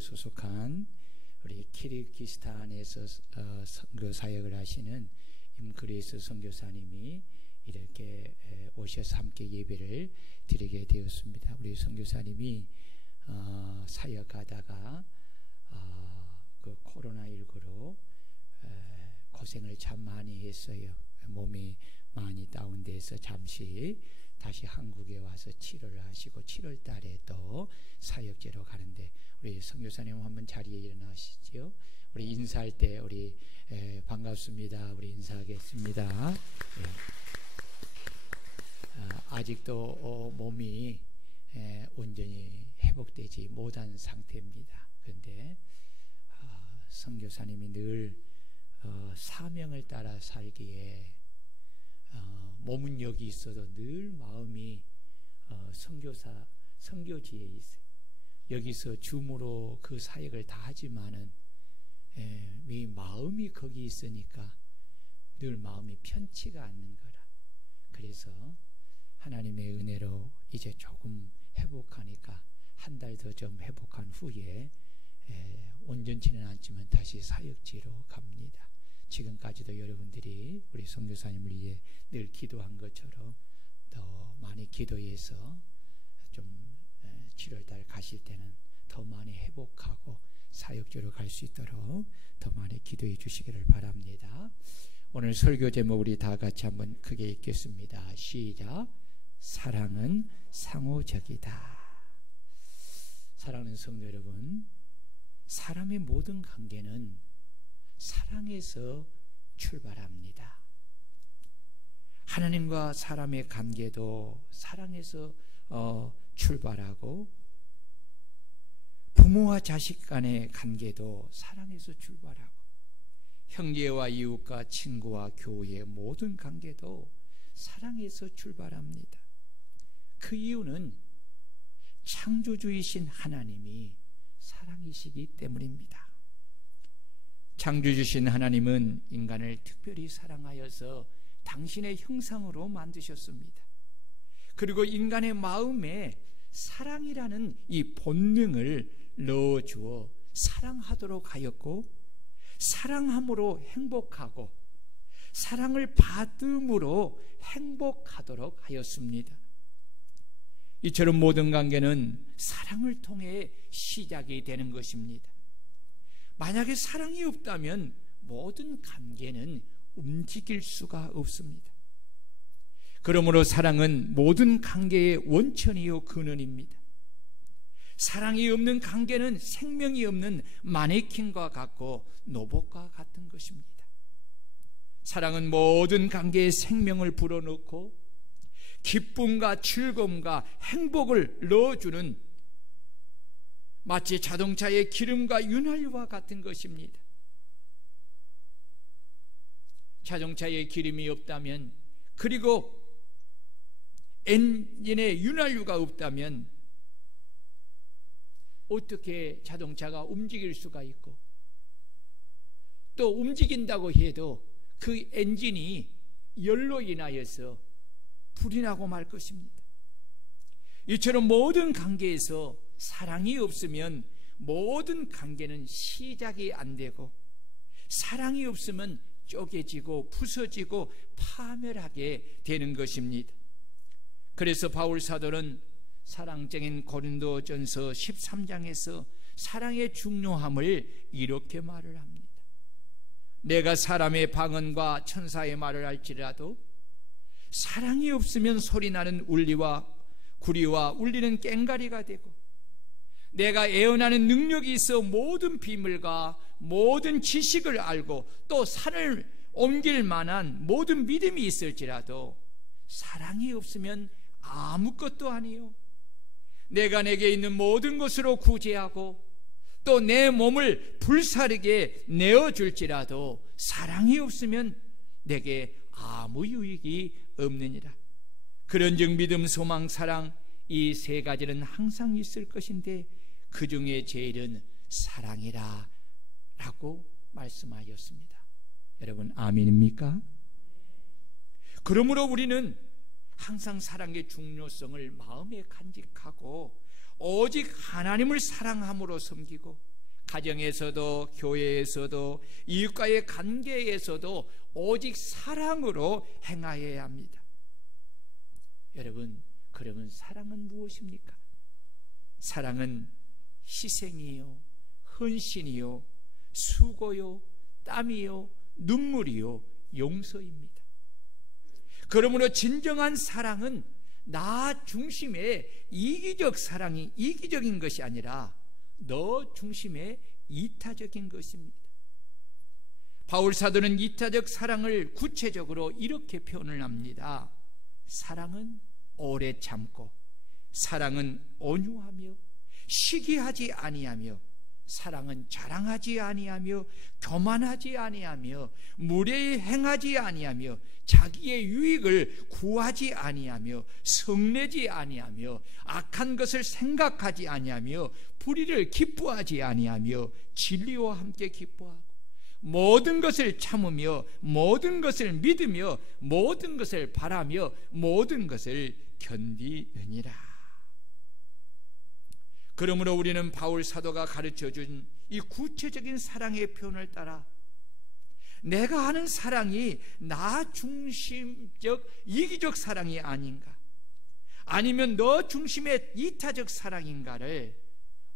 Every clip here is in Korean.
소속한 우리 키르기스탄에서 선교 사역을 하시는 임그레이스 선교사님이 이렇게 오셔서 함께 예배를 드리게 되었습니다. 우리 선교사님이 사역하다가 그 코로나19로 고생을 참 많이 했어요. 몸이 많이 다운돼서 잠시 다시 한국에 와서 치료를 하시고 7월 달에 또 사역제로 가는데, 우리 선교사님 한번 자리에 일어나시죠. 우리 인사할 때 우리 반갑습니다. 우리 인사하겠습니다. 아직도 몸이 온전히 회복되지 못한 상태입니다. 그런데 선교사님이 늘 사명을 따라 살기에 몸은 여기 있어도 늘 마음이 선교지에 있어요. 여기서 줌으로 그 사역을 다 하지만은 이 마음이 거기 있으니까 늘 마음이 편치가 않는 거라. 그래서 하나님의 은혜로 이제 조금 회복하니까 한 달 더 좀 회복한 후에 온전치는 않지만 다시 사역지로 갑니다. 지금까지도 여러분들이 우리 선교사님을 위해 늘 기도한 것처럼 더 많이 기도해서 좀 7월달 가실 때는 더 많이 회복하고 사역지로 갈 수 있도록 더 많이 기도해 주시기를 바랍니다. 오늘 설교 제목 우리 다 같이 한번 크게 읽겠습니다. 시작. 사랑은 상호적이다. 사랑하는 성도 여러분, 사람의 모든 관계는 사랑에서 출발합니다. 하나님과 사람의 관계도 사랑에서 출발하고, 부모와 자식 간의 관계도 사랑에서 출발하고, 형제와 이웃과 친구와 교우의 모든 관계도 사랑에서 출발합니다. 그 이유는 창조주이신 하나님이 사랑이시기 때문입니다. 창조주신 하나님은 인간을 특별히 사랑하여서 당신의 형상으로 만드셨습니다. 그리고 인간의 마음에 사랑이라는 이 본능을 넣어주어 사랑하도록 하였고, 사랑함으로 행복하고 사랑을 받음으로 행복하도록 하였습니다. 이처럼 모든 관계는 사랑을 통해 시작이 되는 것입니다. 만약에 사랑이 없다면 모든 관계는 움직일 수가 없습니다. 그러므로 사랑은 모든 관계의 원천이요 근원입니다. 사랑이 없는 관계는 생명이 없는 마네킹과 같고 노봇과 같은 것입니다. 사랑은 모든 관계에 생명을 불어넣고 기쁨과 즐거움과 행복을 넣어주는, 마치 자동차의 기름과 윤활유와 같은 것입니다. 자동차에 기름이 없다면, 그리고 엔진에 윤활유가 없다면 어떻게 자동차가 움직일 수가 있고, 또 움직인다고 해도 그 엔진이 열로 인하여서 불이 나고 말 것입니다. 이처럼 모든 관계에서 사랑이 없으면 모든 관계는 시작이 안 되고, 사랑이 없으면 쪼개지고 부서지고 파멸하게 되는 것입니다. 그래서 바울 사도는 사랑쟁인 고린도전서 13장에서 사랑의 중요함을 이렇게 말을 합니다. 내가 사람의 방언과 천사의 말을 할지라도 사랑이 없으면 소리나는 울리와 구리와 울리는 꽹과리가 되고, 내가 애언하는 능력이 있어 모든 비밀과 모든 지식을 알고 또 산을 옮길 만한 모든 믿음이 있을지라도 사랑이 없으면 아무것도 아니요. 내가 내게 있는 모든 것으로 구제하고 또 내 몸을 불사르게 내어줄지라도 사랑이 없으면 내게 아무 유익이 없느니라. 그런즉 믿음, 소망, 사랑, 이 세 가지는 항상 있을 것인데 그 중에 제일은 사랑이라 라고 말씀하였습니다. 여러분 아멘입니까? 그러므로 우리는 항상 사랑의 중요성을 마음에 간직하고 오직 하나님을 사랑함으로 섬기고 가정에서도 교회에서도 이웃과의 관계에서도 오직 사랑으로 행하여야 합니다. 여러분, 그러면 사랑은 무엇입니까? 사랑은 희생이요, 헌신이요, 수고요, 땀이요, 눈물이요, 용서입니다. 그러므로 진정한 사랑은 나 중심의 이기적인 것이 아니라 너 중심의 이타적인 것입니다. 바울 사도는 이타적 사랑을 구체적으로 이렇게 표현을 합니다. 사랑은 오래 참고, 사랑은 온유하며, 시기하지 아니하며, 사랑은 자랑하지 아니하며, 교만하지 아니하며, 무례히 행하지 아니하며, 자기의 유익을 구하지 아니하며, 성내지 아니하며, 악한 것을 생각하지 아니하며, 불의를 기뻐하지 아니하며, 진리와 함께 기뻐하고, 모든 것을 참으며, 모든 것을 믿으며, 모든 것을 바라며, 모든 것을 견디느니라. 그러므로 우리는 바울 사도가 가르쳐준 이 구체적인 사랑의 표현을 따라 내가 하는 사랑이 나 중심적 이기적 사랑이 아닌가, 아니면 너 중심의 이타적 사랑인가를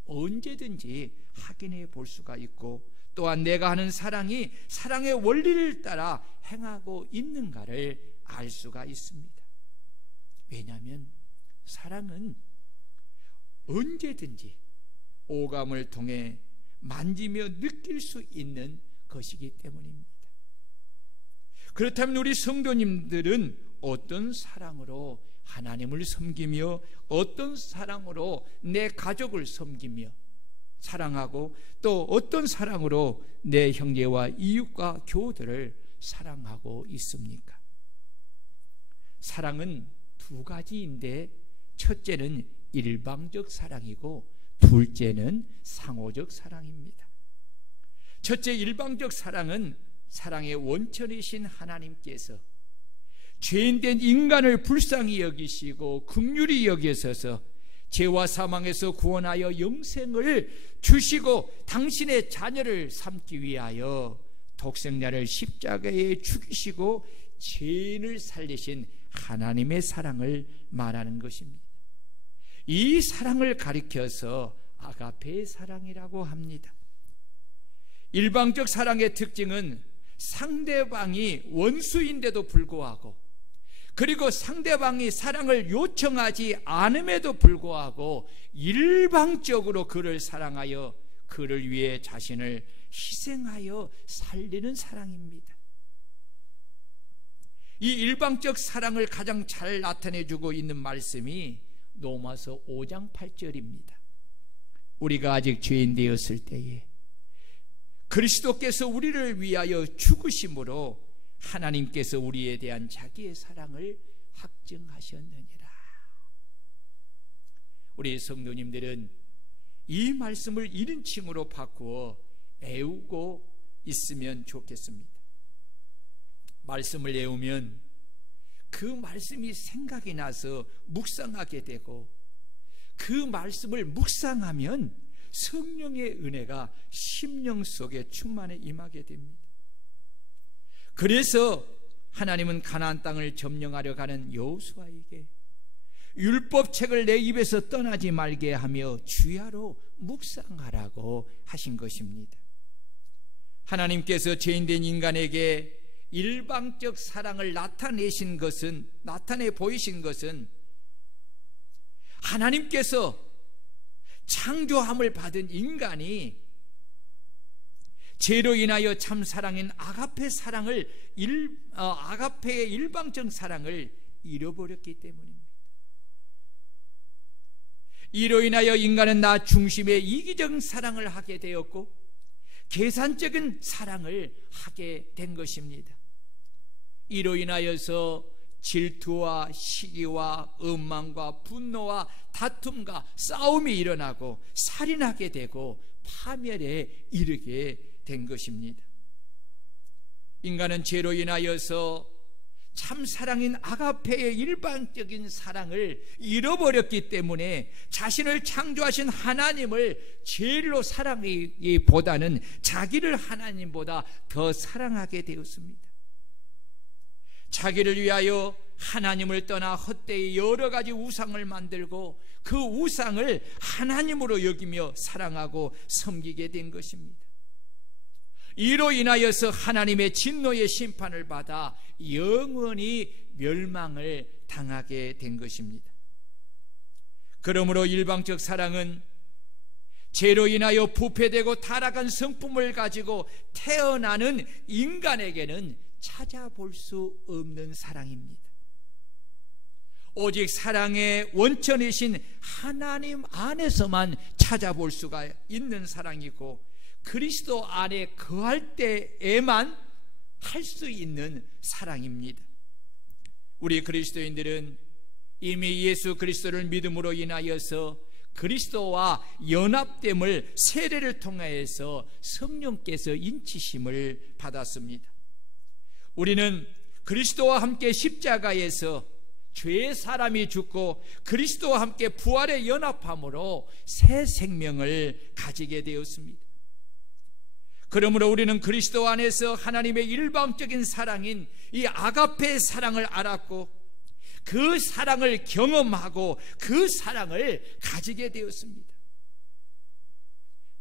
언제든지 확인해 볼 수가 있고, 또한 내가 하는 사랑이 사랑의 원리를 따라 행하고 있는가를 알 수가 있습니다. 왜냐하면 사랑은 언제든지 오감을 통해 만지며 느낄 수 있는 것이기 때문입니다. 그렇다면 우리 성도님들은 어떤 사랑으로 하나님을 섬기며, 어떤 사랑으로 내 가족을 섬기며 사랑하고, 또 어떤 사랑으로 내 형제와 이웃과 교우들을 사랑하고 있습니까? 사랑은 두 가지인데, 첫째는 일방적 사랑이고 둘째는 상호적 사랑입니다. 첫째 일방적 사랑은 사랑의 원천이신 하나님께서 죄인된 인간을 불쌍히 여기시고 긍휼히 여기셔서 죄와 사망에서 구원하여 영생을 주시고 당신의 자녀를 삼기 위하여 독생자를 십자가에 죽이시고 죄인을 살리신 하나님의 사랑을 말하는 것입니다. 이 사랑을 가리켜서 아가페의 사랑이라고 합니다. 일방적 사랑의 특징은 상대방이 원수인데도 불구하고, 그리고 상대방이 사랑을 요청하지 않음에도 불구하고 일방적으로 그를 사랑하여 그를 위해 자신을 희생하여 살리는 사랑입니다. 이 일방적 사랑을 가장 잘 나타내주고 있는 말씀이 로마서 5장 8절입니다. 우리가 아직 죄인 되었을 때에 그리스도께서 우리를 위하여 죽으심으로 하나님께서 우리에 대한 자기의 사랑을 확증하셨느니라. 우리 성도님들은 이 말씀을 1인칭으로 바꾸어 애우고 있으면 좋겠습니다. 말씀을 애우면 그 말씀이 생각이 나서 묵상하게 되고, 그 말씀을 묵상하면 성령의 은혜가 심령 속에 충만해 임하게 됩니다. 그래서 하나님은 가나안 땅을 점령하려 가는 여호수아에게 율법책을 내 입에서 떠나지 말게 하며 주야로 묵상하라고 하신 것입니다. 하나님께서 죄인된 인간에게 일방적 사랑을 나타내 보이신 것은 하나님께서 창조함을 받은 인간이 죄로 인하여 참 사랑인 아가페의 일방적 사랑을 잃어버렸기 때문입니다. 이로 인하여 인간은 나 중심의 이기적 사랑을 하게 되었고 계산적인 사랑을 하게 된 것입니다. 이로 인하여서 질투와 시기와 음망과 분노와 다툼과 싸움이 일어나고 살인하게 되고 파멸에 이르게 된 것입니다. 인간은 죄로 인하여서 참 사랑인 아가페의 일방적인 사랑을 잃어버렸기 때문에 자신을 창조하신 하나님을 제일로 사랑하기보다는 자기를 하나님보다 더 사랑하게 되었습니다. 자기를 위하여 하나님을 떠나 헛되이 여러 가지 우상을 만들고 그 우상을 하나님으로 여기며 사랑하고 섬기게 된 것입니다. 이로 인하여서 하나님의 진노의 심판을 받아 영원히 멸망을 당하게 된 것입니다. 그러므로 일방적 사랑은 죄로 인하여 부패되고 타락한 성품을 가지고 태어나는 인간에게는 찾아볼 수 없는 사랑입니다. 오직 사랑의 원천이신 하나님 안에서만 찾아볼 수가 있는 사랑이고 그리스도 안에 거할 때에만 할 수 있는 사랑입니다. 우리 그리스도인들은 이미 예수 그리스도를 믿음으로 인하여서 그리스도와 연합됨을 세례를 통하여서 성령께서 인치심을 받았습니다. 우리는 그리스도와 함께 십자가에서 죄의 사람이 죽고 그리스도와 함께 부활에 연합함으로 새 생명을 가지게 되었습니다. 그러므로 우리는 그리스도 안에서 하나님의 일방적인 사랑인 이 아가페의 사랑을 알았고 그 사랑을 경험하고 그 사랑을 가지게 되었습니다.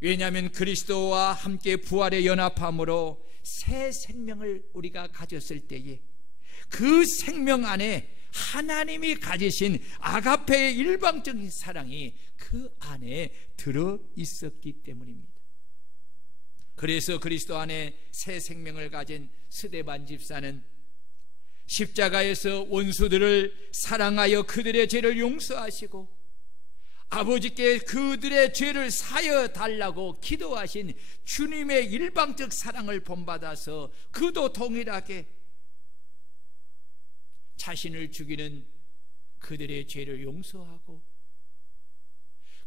왜냐하면 그리스도와 함께 부활에 연합함으로 새 생명을 우리가 가졌을 때에 그 생명 안에 하나님이 가지신 아가페의 일방적인 사랑이 그 안에 들어 있었기 때문입니다. 그래서 그리스도 안에 새 생명을 가진 스데반 집사는 십자가에서 원수들을 사랑하여 그들의 죄를 용서하시고 아버지께 그들의 죄를 사여 달라고 기도하신 주님의 일방적 사랑을 본받아서 그도 동일하게 자신을 죽이는 그들의 죄를 용서하고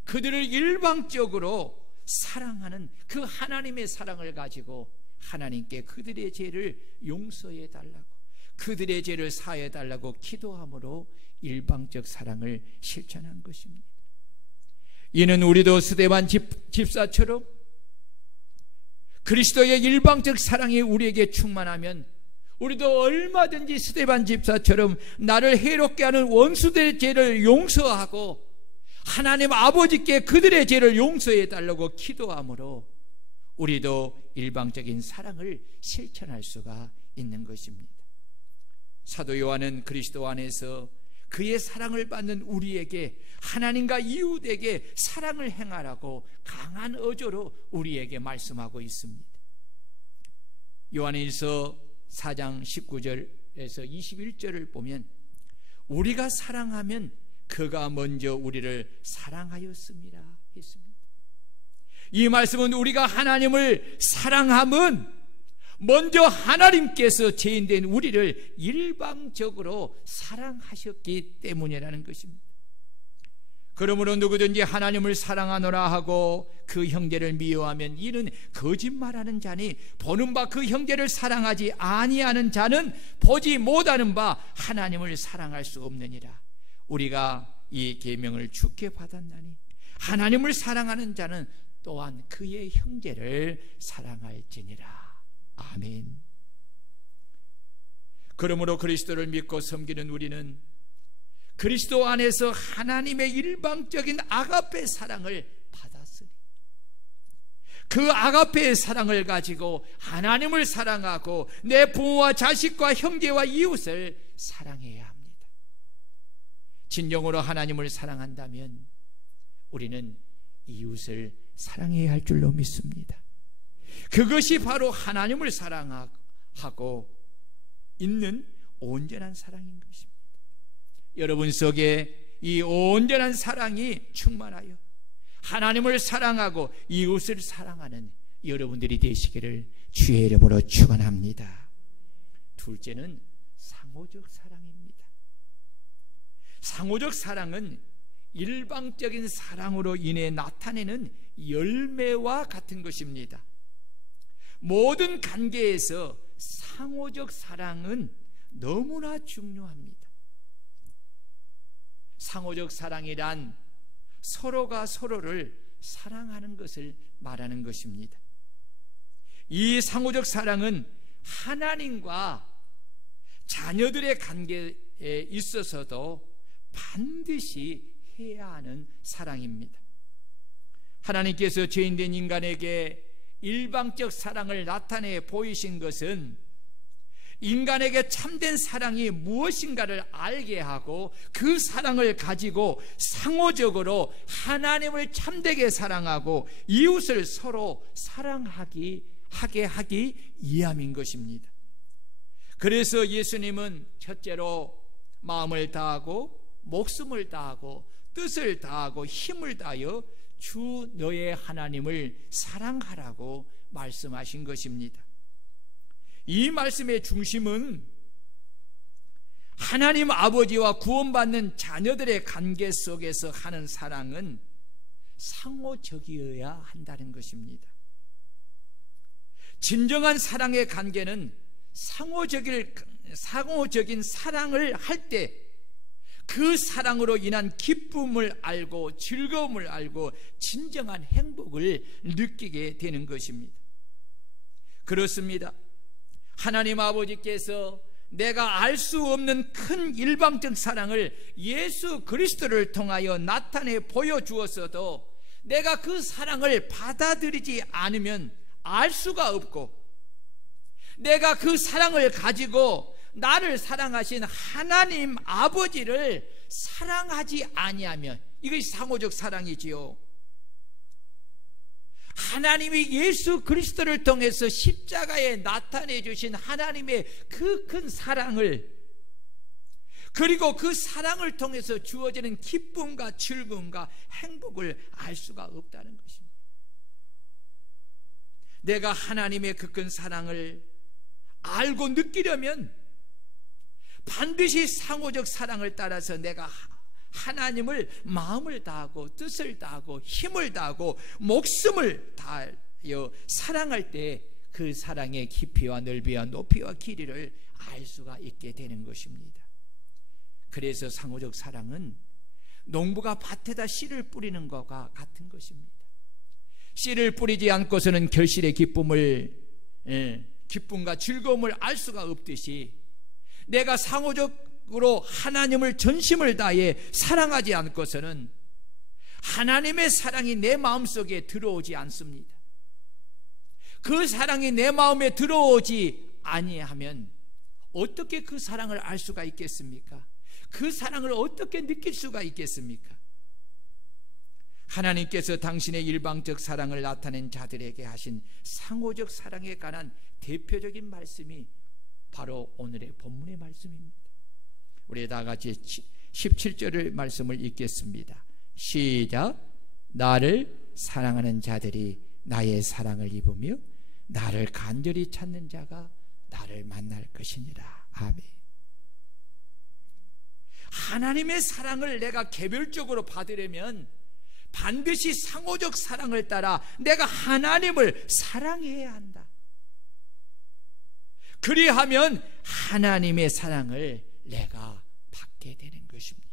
그들을 일방적으로 사랑하는 그 하나님의 사랑을 가지고 하나님께 그들의 죄를 용서해 달라고 그들의 죄를 사해 달라고 기도함으로 일방적 사랑을 실천한 것입니다. 이는 우리도 스데반 집사처럼 그리스도의 일방적 사랑이 우리에게 충만하면 우리도 얼마든지 스데반 집사처럼 나를 해롭게 하는 원수들의 죄를 용서하고 하나님 아버지께 그들의 죄를 용서해 달라고 기도함으로 우리도 일방적인 사랑을 실천할 수가 있는 것입니다. 사도 요한은 그리스도 안에서 그의 사랑을 받는 우리에게 하나님과 이웃에게 사랑을 행하라고 강한 어조로 우리에게 말씀하고 있습니다. 요한일서 4장 19절에서 21절을 보면 우리가 사랑하면 그가 먼저 우리를 사랑하였습니다 했습니다. 이 말씀은 우리가 하나님을 사랑함은 먼저 하나님께서 죄인된 우리를 일방적으로 사랑하셨기 때문이라는 것입니다. 그러므로 누구든지 하나님을 사랑하노라 하고 그 형제를 미워하면 이는 거짓말하는 자니 보는 바 그 형제를 사랑하지 아니하는 자는 보지 못하는 바 하나님을 사랑할 수 없느니라. 우리가 이 계명을 주께 받았나니 하나님을 사랑하는 자는 또한 그의 형제를 사랑할지니라. 아멘. 그러므로 그리스도를 믿고 섬기는 우리는 그리스도 안에서 하나님의 일방적인 아가페 사랑을 받았으니 그 아가페의 사랑을 가지고 하나님을 사랑하고 내 부모와 자식과 형제와 이웃을 사랑해야 합니다. 진정으로 하나님을 사랑한다면 우리는 이웃을 사랑해야 할 줄로 믿습니다. 그것이 바로 하나님을 사랑하고 있는 온전한 사랑인 것입니다. 여러분 속에 이 온전한 사랑이 충만하여 하나님을 사랑하고 이웃을 사랑하는 여러분들이 되시기를 주의 이름으로 축원합니다. 둘째는 상호적 사랑입니다. 상호적 사랑은 일방적인 사랑으로 인해 나타내는 열매와 같은 것입니다. 모든 관계에서 상호적 사랑은 너무나 중요합니다. 상호적 사랑이란 서로가 서로를 사랑하는 것을 말하는 것입니다. 이 상호적 사랑은 하나님과 자녀들의 관계에 있어서도 반드시 해야 하는 사랑입니다. 하나님께서 죄인된 인간에게 일방적 사랑을 나타내 보이신 것은 인간에게 참된 사랑이 무엇인가를 알게 하고 그 사랑을 가지고 상호적으로 하나님을 참되게 사랑하고 이웃을 서로 사랑하게 하기 위함인 것입니다. 그래서 예수님은 첫째로 마음을 다하고 목숨을 다하고 뜻을 다하고 힘을 다하여 주 너의 하나님을 사랑하라고 말씀하신 것입니다. 이 말씀의 중심은 하나님 아버지와 구원받는 자녀들의 관계 속에서 하는 사랑은 상호적이어야 한다는 것입니다. 진정한 사랑의 관계는 상호적인 사랑을 할 때 그 사랑으로 인한 기쁨을 알고 즐거움을 알고 진정한 행복을 느끼게 되는 것입니다. 그렇습니다. 하나님 아버지께서 내가 알 수 없는 큰 일방적 사랑을 예수 그리스도를 통하여 나타내 보여주었어도 내가 그 사랑을 받아들이지 않으면 알 수가 없고, 내가 그 사랑을 가지고 나를 사랑하신 하나님 아버지를 사랑하지 아니하면, 이것이 상호적 사랑이지요. 하나님이 예수 그리스도를 통해서 십자가에 나타내 주신 하나님의 그 큰 사랑을, 그리고 그 사랑을 통해서 주어지는 기쁨과 즐거움과 행복을 알 수가 없다는 것입니다. 내가 하나님의 그 큰 사랑을 알고 느끼려면 반드시 상호적 사랑을 따라서 내가 하나님을 마음을 다하고 뜻을 다하고 힘을 다하고 목숨을 다하여 사랑할 때 그 사랑의 깊이와 넓이와 높이와 길이를 알 수가 있게 되는 것입니다. 그래서 상호적 사랑은 농부가 밭에다 씨를 뿌리는 것과 같은 것입니다. 씨를 뿌리지 않고서는 결실의 기쁨과 즐거움을 알 수가 없듯이, 내가 상호적으로 하나님을 전심을 다해 사랑하지 않고서는 하나님의 사랑이 내 마음속에 들어오지 않습니다. 그 사랑이 내 마음에 들어오지 아니하면 어떻게 그 사랑을 알 수가 있겠습니까? 그 사랑을 어떻게 느낄 수가 있겠습니까? 하나님께서 당신의 일방적 사랑을 나타낸 자들에게 하신 상호적 사랑에 관한 대표적인 말씀이 바로 오늘의 본문의 말씀입니다. 우리 다 같이 17절의 말씀을 읽겠습니다. 시작. 나를 사랑하는 자들이 나의 사랑을 입으며 나를 간절히 찾는 자가 나를 만날 것이니라. 아멘. 하나님의 사랑을 내가 개별적으로 받으려면 반드시 상호적 사랑을 따라 내가 하나님을 사랑해야 한다. 그리하면 하나님의 사랑을 내가 받게 되는 것입니다.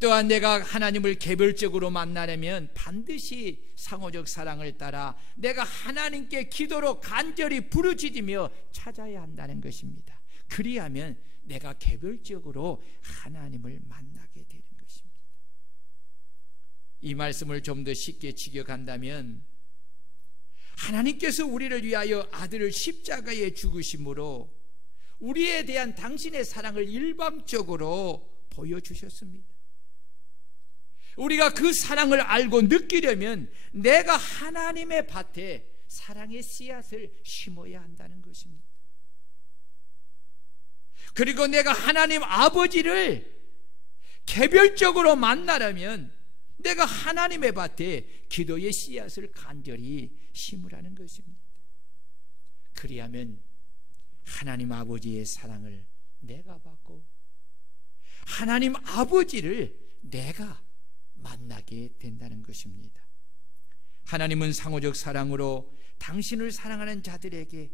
또한 내가 하나님을 개별적으로 만나려면 반드시 상호적 사랑을 따라 내가 하나님께 기도로 간절히 부르짖으며 찾아야 한다는 것입니다. 그리하면 내가 개별적으로 하나님을 만나게 되는 것입니다. 이 말씀을 좀 더 쉽게 직역한다면, 하나님께서 우리를 위하여 아들을 십자가에 죽으심으로 우리에 대한 당신의 사랑을 일방적으로 보여주셨습니다. 우리가 그 사랑을 알고 느끼려면 내가 하나님의 밭에 사랑의 씨앗을 심어야 한다는 것입니다. 그리고 내가 하나님 아버지를 개별적으로 만나려면 내가 하나님의 밭에 기도의 씨앗을 간절히 심으라는 것입니다. 그리하면 하나님 아버지의 사랑을 내가 받고 하나님 아버지를 내가 만나게 된다는 것입니다. 하나님은 상호적 사랑으로 당신을 사랑하는 자들에게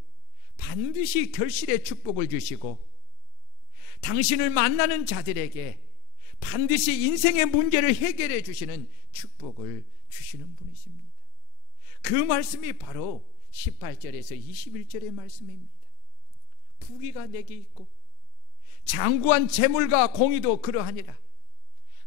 반드시 결실의 축복을 주시고 당신을 만나는 자들에게 반드시 인생의 문제를 해결해 주시는 축복을 주시는 분이십니다. 그 말씀이 바로 18절에서 21절의 말씀입니다. 부귀가 내게 있고 장구한 재물과 공의도 그러하니라.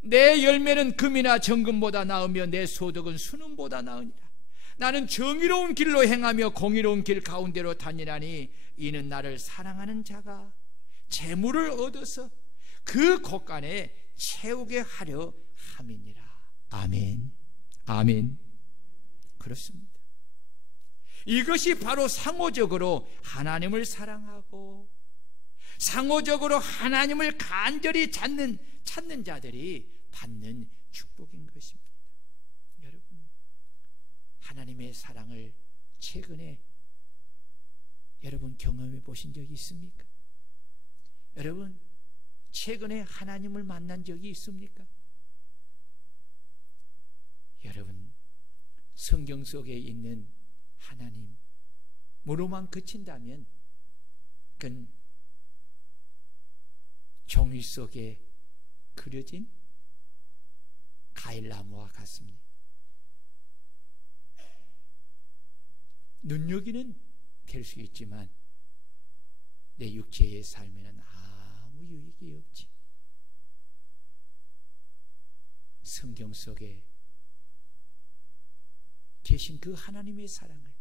내 열매는 금이나 정금보다 나으며 내 소득은 순음보다 나으니라. 나는 정의로운 길로 행하며 공의로운 길 가운데로 다니라니 이는 나를 사랑하는 자가 재물을 얻어서 그 곳간에 채우게 하려 함이니라. 아멘. 아멘. 그렇습니다. 이것이 바로 상호적으로 하나님을 사랑하고 상호적으로 하나님을 간절히 찾는 자들이 받는 축복인 것입니다. 여러분, 하나님의 사랑을 최근에 여러분 경험해 보신 적이 있습니까? 여러분, 최근에 하나님을 만난 적이 있습니까? 여러분, 성경 속에 있는 하나님으로만 그친다면 그건 종이 속에 그려진 과일나무와 같습니다. 눈여기는 될 수 있지만 내 육체의 삶에는 아무 유익이 없지. 성경 속에 계신 그 하나님의 사랑을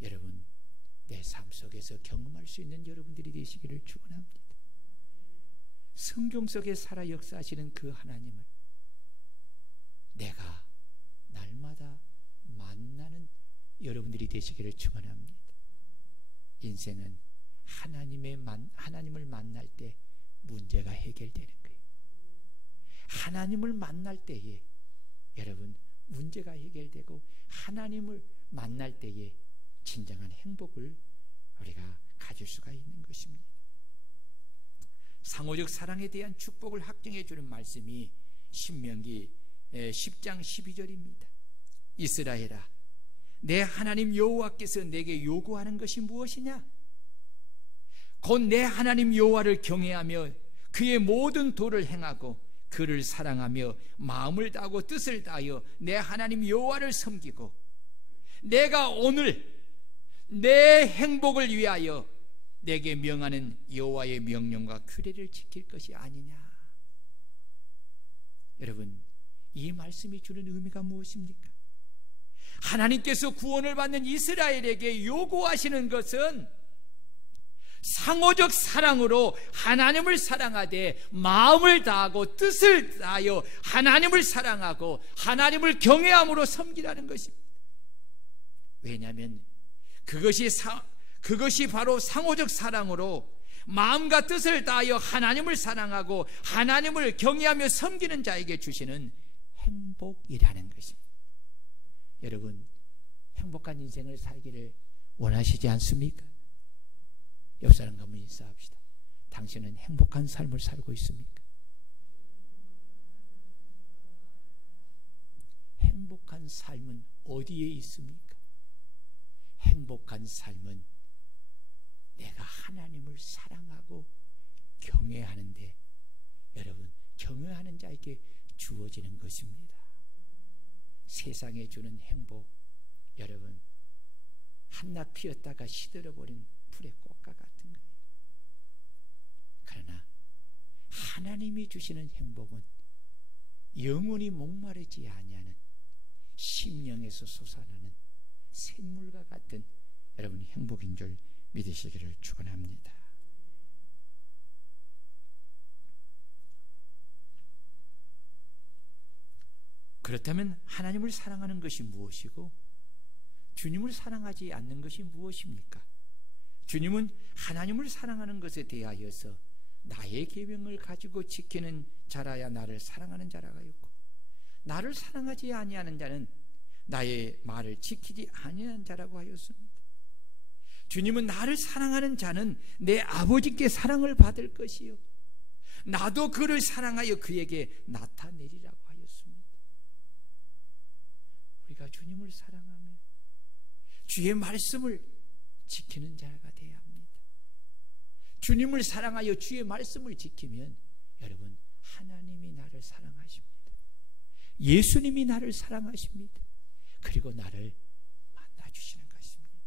여러분 내 삶 속에서 경험할 수 있는 여러분들이 되시기를 축원합니다. 성경 속에 살아 역사하시는 그 하나님을 내가 날마다 만나는 여러분들이 되시기를 축원합니다. 인생은 하나님을 만날 때 문제가 해결되는 거예요. 하나님을 만날 때에 여러분 문제가 해결되고 하나님을 만날 때에 진정한 행복을 우리가 가질 수가 있는 것입니다. 상호적 사랑에 대한 축복을 확정해 주는 말씀이 신명기 10장 12절입니다. 이스라엘아, 내 하나님 여호와께서 내게 요구하는 것이 무엇이냐? 곧 내 하나님 여호와를 경외하며 그의 모든 도를 행하고 그를 사랑하며 마음을 다하고 뜻을 다하여 내 하나님 여호와를 섬기고 내가 오늘 내 행복을 위하여 내게 명하는 여호와의 명령과 규례를 지킬 것이 아니냐. 여러분, 이 말씀이 주는 의미가 무엇입니까? 하나님께서 구원을 받는 이스라엘에게 요구하시는 것은 상호적 사랑으로 하나님을 사랑하되 마음을 다하고 뜻을 다하여 하나님을 사랑하고 하나님을 경외함으로 섬기라는 것입니다. 왜냐하면 그것이 바로 상호적 사랑으로 마음과 뜻을 다하여 하나님을 사랑하고 하나님을 경외하며 섬기는 자에게 주시는 행복이라는 것입니다. 여러분, 행복한 인생을 살기를 원하시지 않습니까? 옆 사람과 한번 인사합시다. 당신은 행복한 삶을 살고 있습니까? 행복한 삶은 어디에 있습니까? 행복한 삶은 내가 하나님을 사랑하고 경외하는데 여러분 경외하는 자에게 주어지는 것입니다. 세상에 주는 행복, 여러분 한낱 피었다가 시들어버린 풀의 꽃과 같은 거예요. 그러나 하나님이 주시는 행복은 영원히 목마르지 아니하는 심령에서 솟아나는 샘물과 같은 여러분 행복인 줄 믿으시기를 축원합니다. 그렇다면 하나님을 사랑하는 것이 무엇이고 주님을 사랑하지 않는 것이 무엇입니까? 주님은 하나님을 사랑하는 것에 대하여서 나의 계명을 가지고 지키는 자라야 나를 사랑하는 자라가 있고 나를 사랑하지 아니하는 자는 나의 말을 지키지 아니하는 자라고 하였습니다. 주님은 나를 사랑하는 자는 내 아버지께 사랑을 받을 것이요 나도 그를 사랑하여 그에게 나타내리라고 하였습니다. 우리가 주님을 사랑하며 주의 말씀을 지키는 자가 되어야 합니다. 주님을 사랑하여 주의 말씀을 지키면 여러분, 하나님이 나를 사랑하십니다. 예수님이 나를 사랑하십니다. 그리고 나를 만나주시는 것입니다.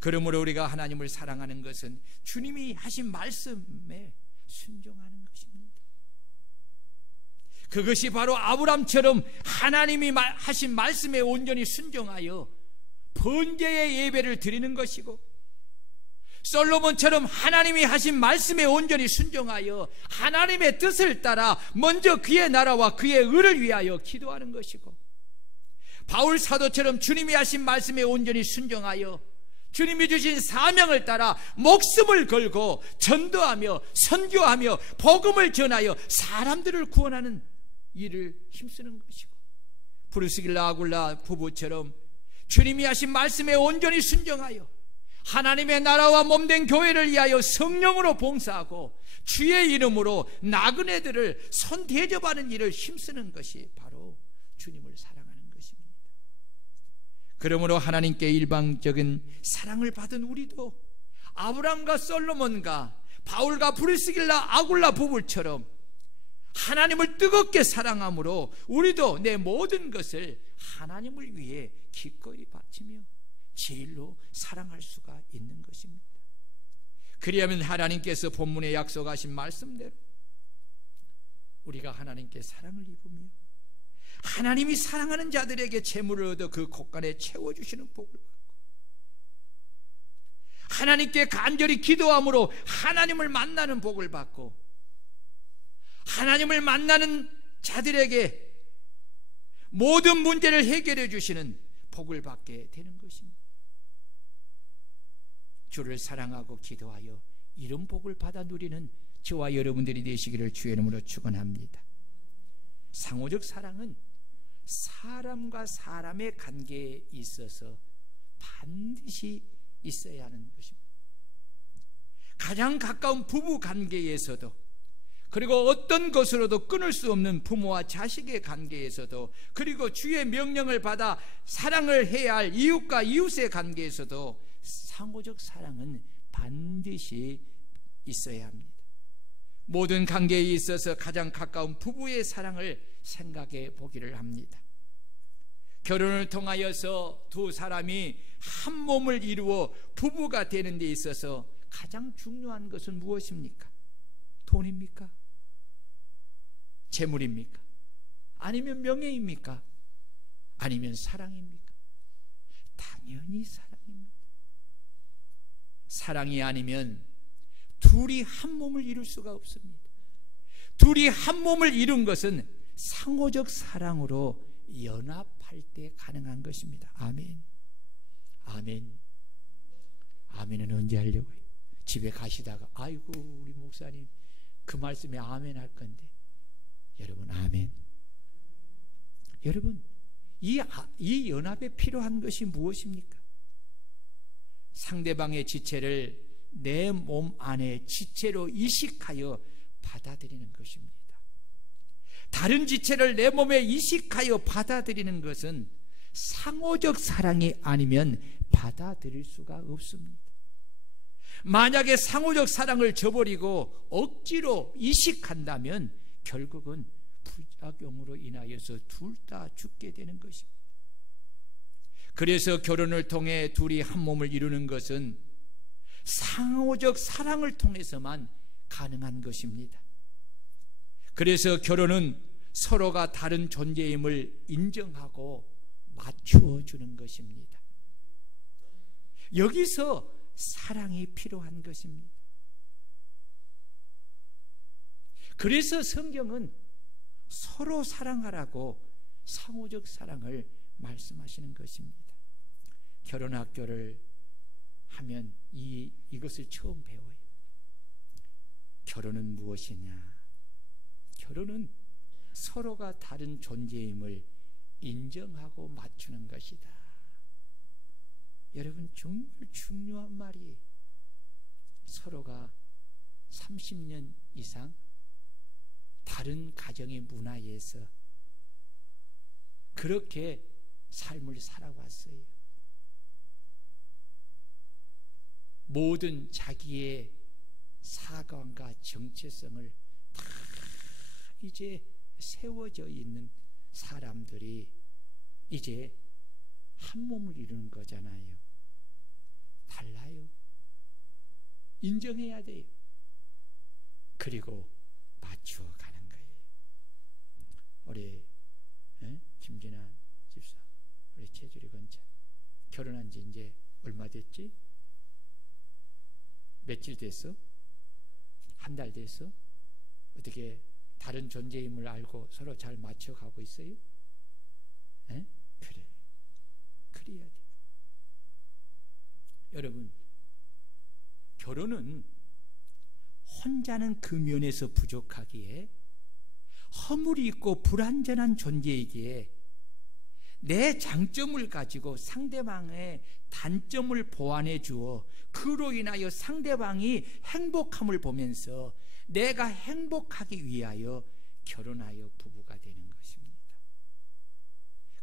그러므로 우리가 하나님을 사랑하는 것은 주님이 하신 말씀에 순종하는 것입니다. 그것이 바로 아브람처럼 하나님이 하신 말씀에 온전히 순종하여 번제의 예배를 드리는 것이고, 솔로몬처럼 하나님이 하신 말씀에 온전히 순종하여 하나님의 뜻을 따라 먼저 그의 나라와 그의 의를 위하여 기도하는 것이고, 바울 사도처럼 주님이 하신 말씀에 온전히 순종하여 주님이 주신 사명을 따라 목숨을 걸고 전도하며 선교하며 복음을 전하여 사람들을 구원하는 일을 힘쓰는 것이고, 브루스길라 아굴라 부부처럼 주님이 하신 말씀에 온전히 순종하여 하나님의 나라와 몸된 교회를 위하여 성령으로 봉사하고 주의 이름으로 나그네들을 손 대접하는 일을 힘쓰는 것이 바로 주님을 사랑하는 것입니다. 그러므로 하나님께 일방적인 사랑을 받은 우리도 아브람과 솔로몬과 바울과 브리스길라 아굴라 부부처럼 하나님을 뜨겁게 사랑함으로 우리도 내 모든 것을 하나님을 위해 기꺼이 바치며 제일로 사랑할 수가 있는 것입니다. 그리하면 하나님께서 본문에 약속하신 말씀대로 우리가 하나님께 사랑을 입으며 하나님이 사랑하는 자들에게 재물을 얻어 그 곳간에 채워주시는 복을 받고, 하나님께 간절히 기도함으로 하나님을 만나는 복을 받고, 하나님을 만나는 자들에게 모든 문제를 해결해 주시는 복을 받게 되는 것입니다. 주를 사랑하고 기도하여 이런 복을 받아 누리는 저와 여러분들이 되시기를 주의 이름으로 축원합니다. 상호적 사랑은 사람과 사람의 관계에 있어서 반드시 있어야 하는 것입니다. 가장 가까운 부부 관계에서도, 그리고 어떤 것으로도 끊을 수 없는 부모와 자식의 관계에서도, 그리고 주의 명령을 받아 사랑을 해야 할 이웃과 이웃의 관계에서도 상호적 사랑은 반드시 있어야 합니다. 모든 관계에 있어서 가장 가까운 부부의 사랑을 생각해 보기를 합니다. 결혼을 통하여서 두 사람이 한 몸을 이루어 부부가 되는 데 있어서 가장 중요한 것은 무엇입니까? 돈입니까? 재물입니까? 아니면 명예입니까? 아니면 사랑입니까? 당연히 사랑입니다. 사랑이 아니면 둘이 한 몸을 이룰 수가 없습니다. 둘이 한 몸을 이룬 것은 상호적 사랑으로 연합할 때 가능한 것입니다. 아멘. 아멘. 아멘은 언제 하려고요? 집에 가시다가 아이고 우리 목사님 그 말씀에 아멘 할 건데, 여러분 아멘. 여러분 이 연합에 필요한 것이 무엇입니까? 상대방의 지체를 내 몸 안에 지체로 이식하여 받아들이는 것입니다. 다른 지체를 내 몸에 이식하여 받아들이는 것은 상호적 사랑이 아니면 받아들일 수가 없습니다. 만약에 상호적 사랑을 저버리고 억지로 이식한다면 결국은 부작용으로 인하여서 둘 다 죽게 되는 것입니다. 그래서 결혼을 통해 둘이 한 몸을 이루는 것은 상호적 사랑을 통해서만 가능한 것입니다. 그래서 결혼은 서로가 다른 존재임을 인정하고 맞추어 주는 것입니다. 여기서 사랑이 필요한 것입니다. 그래서 성경은 서로 사랑하라고 상호적 사랑을 말씀하시는 것입니다. 결혼학교를 하면 이것을 처음 배워요. 결혼은 무엇이냐? 결혼은 서로가 다른 존재임을 인정하고 맞추는 것이다. 여러분 정말 중요한 말이에요. 서로가 30년 이상 다른 가정의 문화에서 그렇게 삶을 살아왔어요. 모든 자기의 사관과 정체성을 다 이제 세워져 있는 사람들이 이제 한 몸을 이루는 거잖아요. 달라요. 인정해야 돼요. 그리고 맞추어 가는 거예요. 우리 김진아 집사, 우리 최주리 건자 결혼한 지 이제 얼마 됐지? 며칠 됐어? 한 달 됐어? 어떻게 다른 존재임을 알고 서로 잘 맞춰가고 있어요? 그래. 그래야 돼. 여러분, 결혼은 혼자는 그 면에서 부족하기에 허물이 있고 불완전한 존재이기에 내 장점을 가지고 상대방의 단점을 보완해 주어 그로 인하여 상대방이 행복함을 보면서 내가 행복하기 위하여 결혼하여 부부가 되는 것입니다.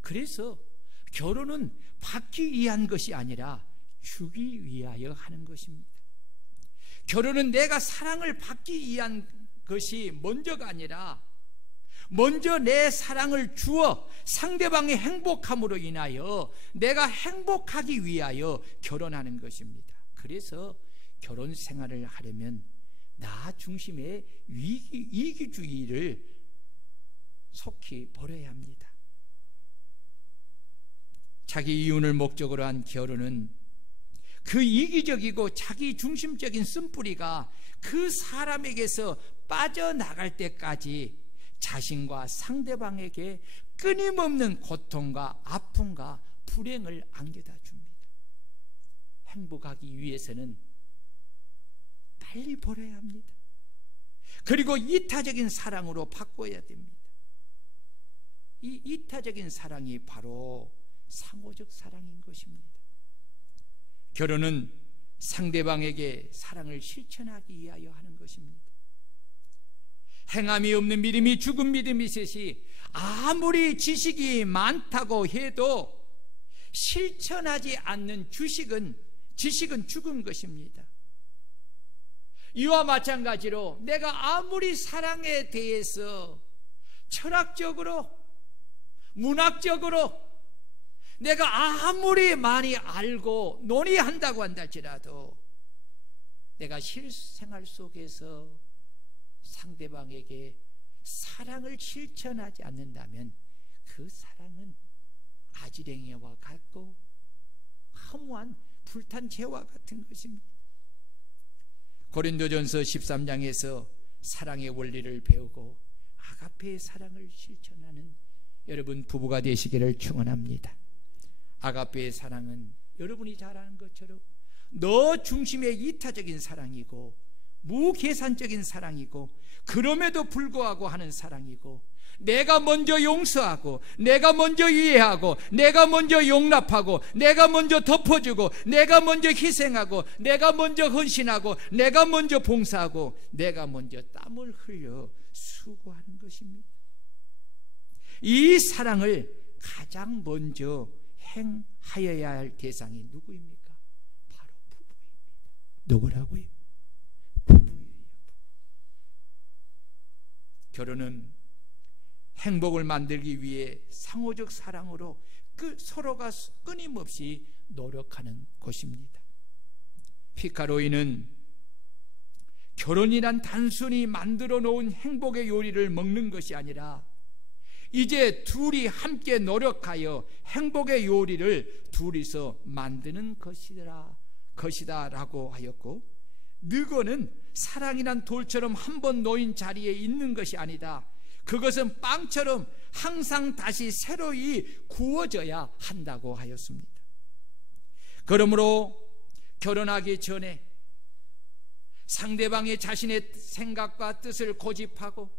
그래서 결혼은 받기 위한 것이 아니라 주기 위하여 하는 것입니다. 결혼은 내가 사랑을 받기 위한 것이 먼저가 아니라 먼저 내 사랑을 주어 상대방의 행복함으로 인하여 내가 행복하기 위하여 결혼하는 것입니다. 그래서 결혼 생활을 하려면 나 중심의 이기주의를 속히 버려야 합니다. 자기 이윤을 목적으로 한 결혼은 그 이기적이고 자기 중심적인 쓴뿌리가 그 사람에게서 빠져나갈 때까지 자신과 상대방에게 끊임없는 고통과 아픔과 불행을 안겨다 줍니다. 행복하기 위해서는 빨리 버려야 합니다. 그리고 이타적인 사랑으로 바꿔야 됩니다. 이 이타적인 사랑이 바로 상호적 사랑인 것입니다. 결혼은 상대방에게 사랑을 실천하기 위하여 하는 것입니다. 행함이 없는 믿음이 죽은 믿음이듯이 아무리 지식이 많다고 해도 실천하지 않는 지식은 죽은 것입니다. 이와 마찬가지로 내가 아무리 사랑에 대해서 철학적으로 문학적으로 내가 아무리 많이 알고 논의한다고 한다 할지라도 내가 실생활 속에서 상대방에게 사랑을 실천하지 않는다면 그 사랑은 아지랭이와 같고 허무한 불탄 재와 같은 것입니다. 고린도전서 13장에서 사랑의 원리를 배우고 아가페의 사랑을 실천하는 여러분 부부가 되시기를 축원합니다. 아가페의 사랑은 여러분이 잘 아는 것처럼 너 중심의 이타적인 사랑이고 무계산적인 사랑이고 그럼에도 불구하고 하는 사랑이고 내가 먼저 용서하고 내가 먼저 이해하고 내가 먼저 용납하고 내가 먼저 덮어주고 내가 먼저 희생하고 내가 먼저 헌신하고 내가 먼저 봉사하고 내가 먼저 땀을 흘려 수고하는 것입니다. 이 사랑을 가장 먼저 행하여야 할 대상이 누구입니까? 바로 부부입니다. 누구라고요? 부부예요. 결혼은 행복을 만들기 위해 상호적 사랑으로 서로가 끊임없이 노력하는 것입니다. 피카로이는 결혼이란 단순히 만들어 놓은 행복의 요리를 먹는 것이 아니라 이제 둘이 함께 노력하여 행복의 요리를 둘이서 만드는 것이다 라고 하였고, 너거는 사랑이란 돌처럼 한 번 놓인 자리에 있는 것이 아니다. 그것은 빵처럼 항상 다시 새로이 구워져야 한다고 하였습니다. 그러므로 결혼하기 전에 상대방의 자신의 생각과 뜻을 고집하고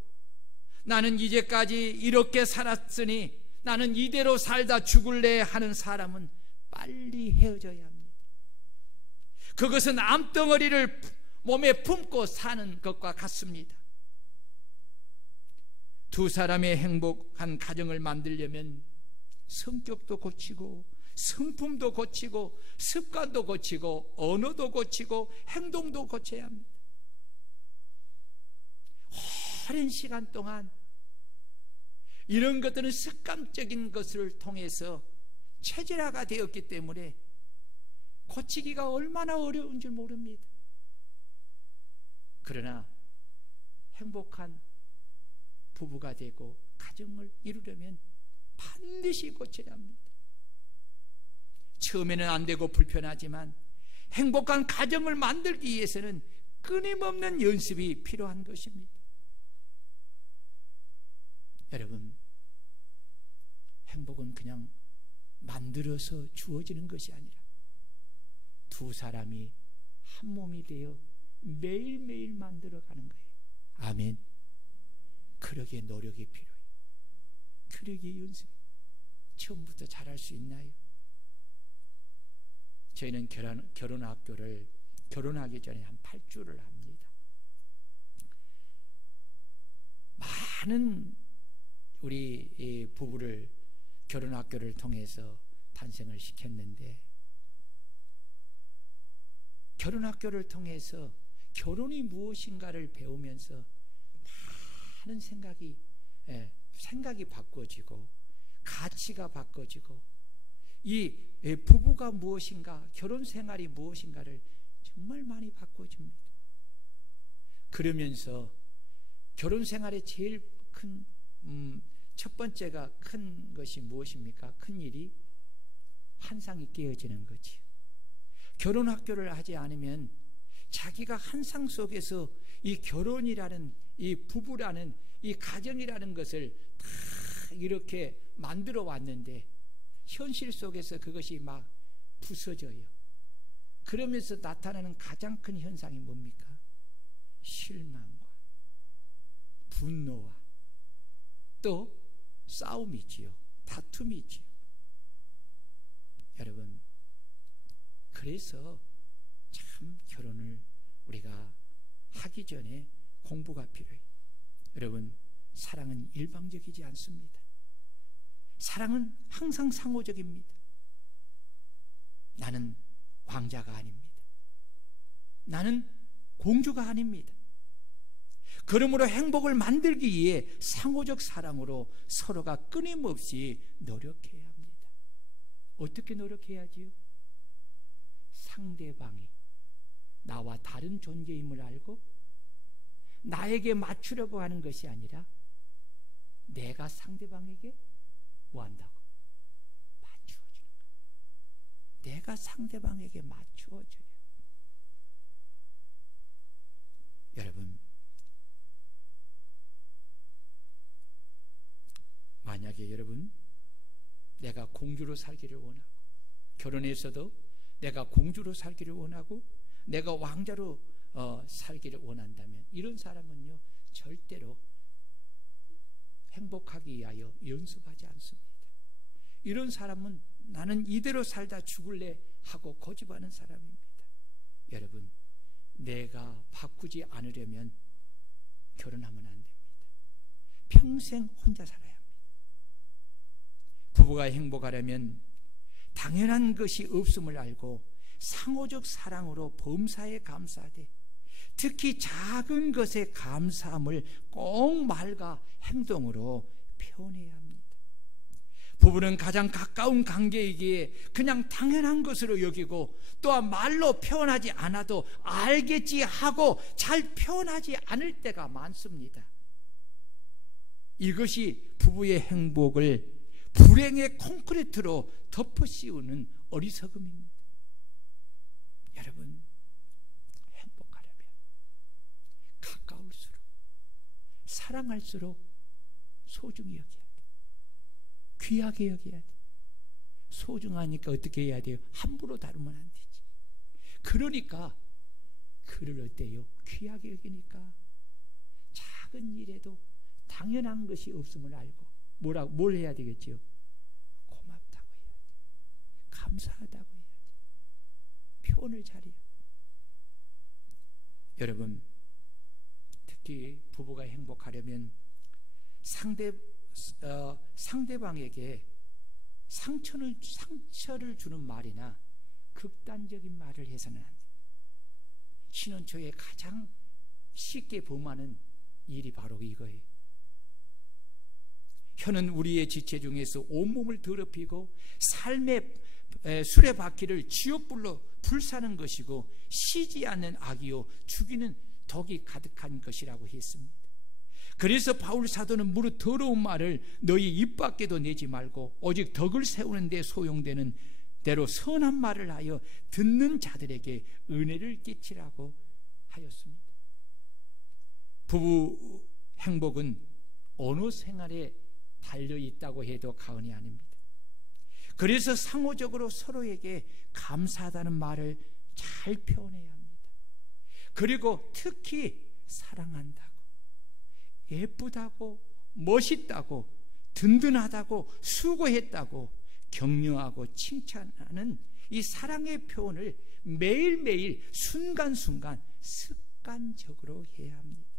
나는 이제까지 이렇게 살았으니 나는 이대로 살다 죽을래 하는 사람은 빨리 헤어져야 합니다. 그것은 암덩어리를 몸에 품고 사는 것과 같습니다. 두 사람의 행복한 가정을 만들려면 성격도 고치고 성품도 고치고 습관도 고치고 언어도 고치고 행동도 고쳐야 합니다. 오랜 시간 동안 이런 것들은 습관적인 것을 통해서 체질화가 되었기 때문에 고치기가 얼마나 어려운 줄 모릅니다. 그러나 행복한 부부가 되고 가정을 이루려면 반드시 고쳐야 합니다. 처음에는 안 되고 불편하지만 행복한 가정을 만들기 위해서는 끊임없는 연습이 필요한 것입니다. 여러분, 행복은 그냥 만들어서 주어지는 것이 아니라 두 사람이 한 몸이 되어 매일매일 만들어가는 거예요. 아멘. 그러기에 노력이 필요해요. 그러기에 연습. 처음부터 잘할 수 있나요? 저희는 결혼학교를 결혼하기 전에 한 8주를 합니다. 많은 우리 부부를 결혼학교를 통해서 탄생을 시켰는데, 결혼학교를 통해서 결혼이 무엇인가를 배우면서 많은 생각이 바꿔지고 가치가 바꿔지고 이 부부가 무엇인가, 결혼 생활이 무엇인가를 정말 많이 바꿔줍니다. 그러면서 결혼 생활의 제일 큰 첫 번째가 큰 것이 무엇입니까? 큰 일이 환상이 깨어지는 거지요. 결혼 학교를 하지 않으면 자기가 환상 속에서 이 결혼이라는, 이 부부라는, 이 가정이라는 것을 다 이렇게 만들어 왔는데 현실 속에서 그것이 막 부서져요. 그러면서 나타나는 가장 큰 현상이 뭡니까? 실망과 분노와 또 싸움이지요. 다툼이지요. 여러분, 그래서 참 결혼을 우리가 하기 전에 공부가 필요해요. 여러분, 사랑은 일방적이지 않습니다. 사랑은 항상 상호적입니다. 나는 왕자가 아닙니다. 나는 공주가 아닙니다. 그러므로 행복을 만들기 위해 상호적 사랑으로 서로가 끊임없이 노력해야 합니다. 어떻게 노력해야지요? 상대방이 나와 다른 존재임을 알고 나에게 맞추려고 하는 것이 아니라 내가 상대방에게 뭐 한다고? 맞추어주는 거예요. 내가 상대방에게 맞추어줘요. 여러분, 만약에 여러분, 내가 공주로 살기를 원하고, 결혼해서도 내가 공주로 살기를 원하고 내가 왕자로 살기를 원한다면, 이런 사람은요 절대로 행복하기 위하여 연습하지 않습니다. 이런 사람은 나는 이대로 살다 죽을래 하고 고집하는 사람입니다. 여러분, 내가 바꾸지 않으려면 결혼하면 안 됩니다. 평생 혼자 살아야 합니다. 부부가 행복하려면 당연한 것이 없음을 알고 상호적 사랑으로 범사에 감사하되, 특히 작은 것에 감사함을 꼭 말과 행동으로 표현해야 합니다. 부부는 가장 가까운 관계이기에 그냥 당연한 것으로 여기고, 또한 말로 표현하지 않아도 알겠지 하고 잘 표현하지 않을 때가 많습니다. 이것이 부부의 행복을 불행의 콘크리트로 덮어 씌우는 어리석음입니다. 여러분, 행복하려면 가까울수록, 사랑할수록 소중히 여겨야 돼. 귀하게 여겨야 돼. 소중하니까 어떻게 해야 돼요? 함부로 다루면 안 되지. 그러니까 그를 어때요? 귀하게 여기니까 작은 일에도 당연한 것이 없음을 알고 뭘 해야 되겠지요? 고맙다고 해야 돼. 감사하다고 해야 돼. 표현을 잘해요. 여러분, 특히 부부가 행복하려면 상대방에게 상처를 주는 말이나 극단적인 말을 해서는 안 돼. 신혼 초에 가장 쉽게 범하는 일이 바로 이거예요. 혀는 우리의 지체 중에서 온몸을 더럽히고 삶의 수레바퀴를 지옥불로 불사는 것이고 쉬지 않는 악이요 죽이는 독이 가득한 것이라고 했습니다. 그래서 바울 사도는 무릇 더러운 말을 너희 입 밖에도 내지 말고 오직 덕을 세우는 데 소용되는 대로 선한 말을 하여 듣는 자들에게 은혜를 끼치라고 하였습니다. 부부 행복은 언어 생활에 달려있다고 해도 과언이 아닙니다. 그래서 상호적으로 서로에게 감사하다는 말을 잘 표현해야 합니다. 그리고 특히 사랑한다고, 예쁘다고, 멋있다고, 든든하다고, 수고했다고 격려하고 칭찬하는 이 사랑의 표현을 매일매일 순간순간 습관적으로 해야 합니다.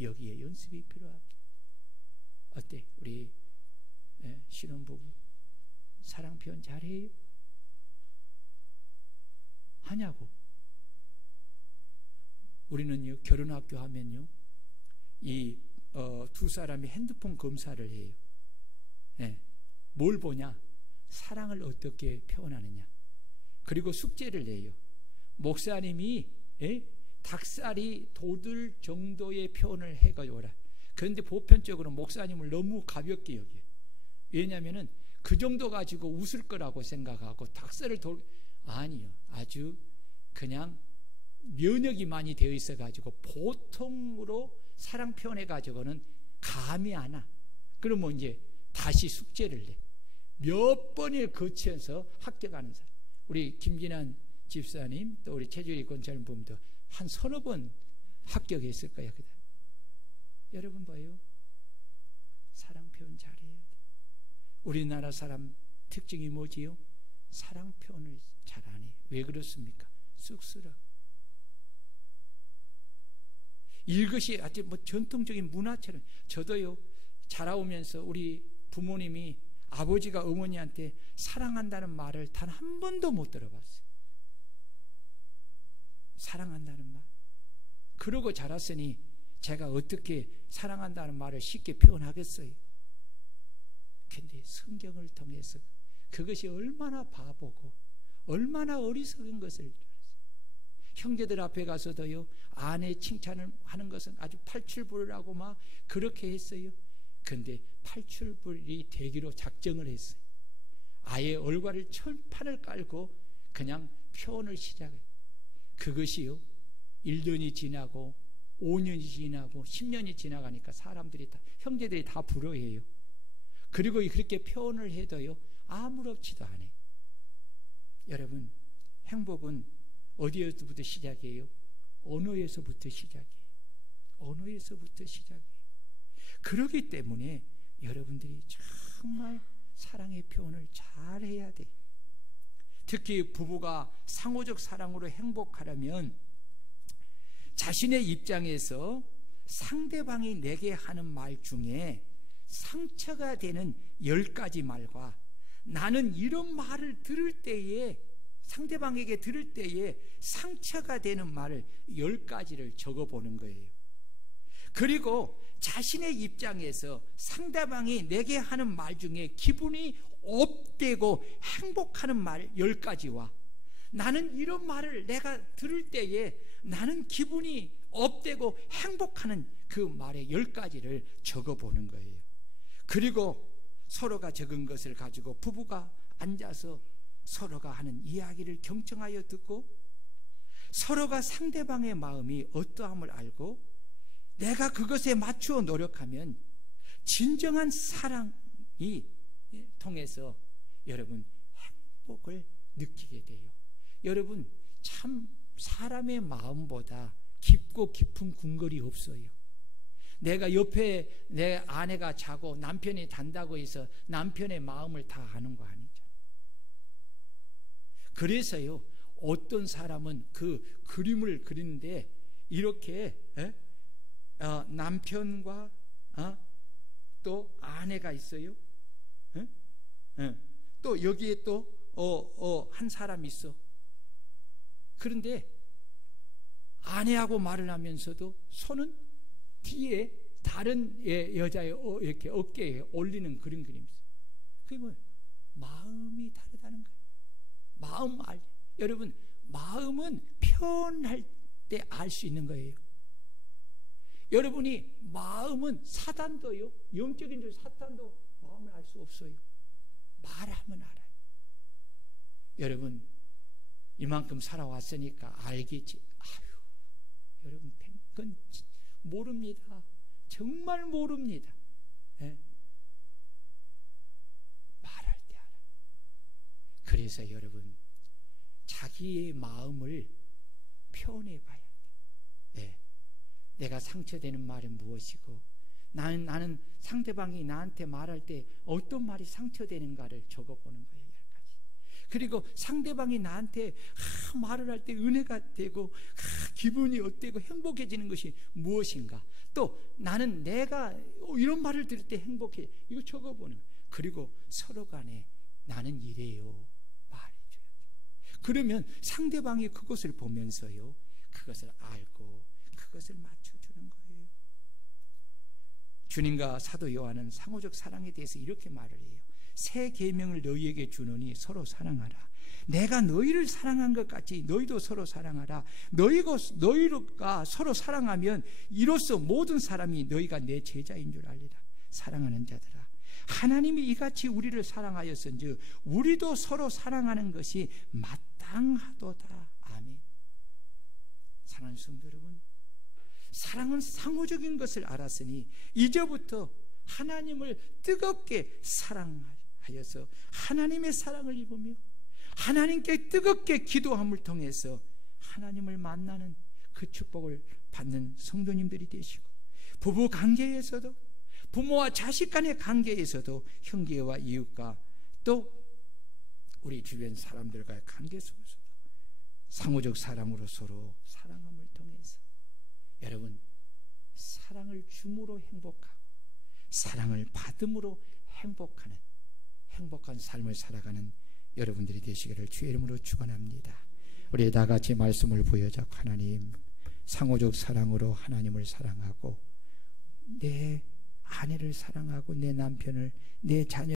여기에 연습이 필요합니다. 어때? 우리 신혼부부 사랑 표현 잘해요? 하냐고. 우리는요, 결혼학교 하면요, 이 두 사람이 핸드폰 검사를 해요. 뭘 보냐? 사랑을 어떻게 표현하느냐. 그리고 숙제를 내요. 목사님이 닭살이 돋을 정도의 표현을 해가지고라. 그런데 보편적으로 목사님을 너무 가볍게 여겨요. 왜냐하면 그 정도 가지고 웃을 거라고 생각하고 닭살을 아니요. 아주 그냥 면역이 많이 되어 있어 가지고 보통으로 사랑 표현해 가지고는 감이 안 와. 그러면 이제 다시 숙제를 내. 몇 번을 거쳐서 합격하는 사람. 우리 김진환 집사님 또 우리 최주희 권사님도 한 서너 번 합격했을 거예요. 여러분 봐요. 사랑 표현 잘해야 돼. 우리나라 사람 특징이 뭐지요? 사랑 표현을 잘 안 해요. 왜 그렇습니까? 쑥스러워. 이것이 아주 뭐 전통적인 문화처럼. 저도요, 자라오면서 우리 부모님이 아버지가 어머니한테 사랑한다는 말을 단 한 번도 못 들어봤어요. 사랑한다는 말. 그러고 자랐으니 제가 어떻게 사랑한다는 말을 쉽게 표현하겠어요? 근데 성경을 통해서 그것이 얼마나 바보고 얼마나 어리석은 것을 알았어요. 형제들 앞에 가서도요, 아내 칭찬을 하는 것은 아주 팔출부라고 막 그렇게 했어요. 근데 팔출불이 되기로 작정을 했어요. 아예 얼과를 철판을 깔고 그냥 표현을 시작해요. 그것이요, 1년이 지나고 5년이 지나고 10년이 지나가니까 사람들이 다, 형제들이 다 부러워해요. 그리고 그렇게 표현을 해도요, 아무렇지도 않아요. 여러분, 행복은 어디에서부터 시작이에요? 언어에서부터 시작이에요. 언어에서부터 시작이에요. 그렇기 때문에 여러분들이 정말 사랑의 표현을 잘해야 돼요. 특히 부부가 상호적 사랑으로 행복하려면 자신의 입장에서 상대방이 내게 하는 말 중에 상처가 되는 10가지 말과 나는 이런 말을 들을 때에 상대방에게 들을 때에 상처가 되는 말을 10가지를 적어보는 거예요. 그리고 자신의 입장에서 상대방이 내게 하는 말 중에 기분이 업되고 행복하는 말 10가지와 나는 이런 말을 내가 들을 때에 나는 기분이 업되고 행복하는 그 말의 10가지를 적어보는 거예요. 그리고 서로가 적은 것을 가지고 부부가 앉아서 서로가 하는 이야기를 경청하여 듣고 서로가 상대방의 마음이 어떠함을 알고 내가 그것에 맞추어 노력하면 진정한 사랑이 통해서 여러분 행복을 느끼게 돼요. 여러분, 참 사람의 마음보다 깊고 깊은 궁궐이 없어요. 내가 옆에 내 아내가 자고 남편이 잔다고 해서 남편의 마음을 다 아는 거 아니죠. 그래서요, 어떤 사람은 그 그림을 그리는데 이렇게 남편과 또 아내가 있어요. 또 여기에 또 한 사람이 있어. 그런데 아내하고 말을 하면서도 손은 뒤에 다른 여자의 이렇게 어깨에 올리는 그런 그림이 있어요. 그게 뭐예요? 마음이 다르다는 거예요. 마음 여러분, 마음은 표현할 때 알 수 있는 거예요. 여러분이 마음은 사단도요, 영적인 사탄도 마음을 알 수 없어요. 말하면 알아요. 여러분, 이만큼 살아왔으니까 알겠지. 여러분, 그건 모릅니다. 정말 모릅니다. 네? 말할 때 알아. 그래서 여러분, 자기의 마음을 표현해 봐야 돼. 네. 내가 상처되는 말은 무엇이고, 나는 상대방이 나한테 말할 때 어떤 말이 상처되는가를 적어보는 거예요. 10가지. 그리고 상대방이 나한테 말을 할 때 은혜가 되고 기분이 어때고 행복해지는 것이 무엇인가, 또 나는 내가 이런 말을 들을 때 행복해, 이거 적어보는 거예요. 그리고 서로 간에 나는 이래요 말해줘야 돼요. 그러면 상대방이 그것을 보면서요, 그것을 알고 그것을 맞춰주는 거예요. 주님과 사도 요한은 상호적 사랑에 대해서 이렇게 말을 해요. 새 계명을 너희에게 주노니 서로 사랑하라. 내가 너희를 사랑한 것 같이 너희도 서로 사랑하라. 너희가 서로 사랑하면 이로써 모든 사람이 너희가 내 제자인 줄 알리라. 사랑하는 자들아, 하나님이 이같이 우리를 사랑하였은즉 우리도 서로 사랑하는 것이 마땅하도다. 아멘. 사랑하는 성도 여러분, 사랑은 상호적인 것을 알았으니 이제부터 하나님을 뜨겁게 사랑하여서 하나님의 사랑을 입으며 하나님께 뜨겁게 기도함을 통해서 하나님을 만나는 그 축복을 받는 성도님들이 되시고, 부부 관계에서도, 부모와 자식 간의 관계에서도, 형제와 이웃과 또 우리 주변 사람들과의 관계 속에서도 상호적 사랑으로 서로 사랑함을 통해서 여러분, 사랑을 줌으로 행복하고 사랑을 받음으로 행복하는 행복한 삶을 살아가는 여러분들이 되시기를 주의 이름으로 축원합니다. 우리 다 같이 말씀을 보여잡고, 하나님, 상호적 사랑으로 하나님을 사랑하고 내 아내를 사랑하고 내 남편을, 내 자녀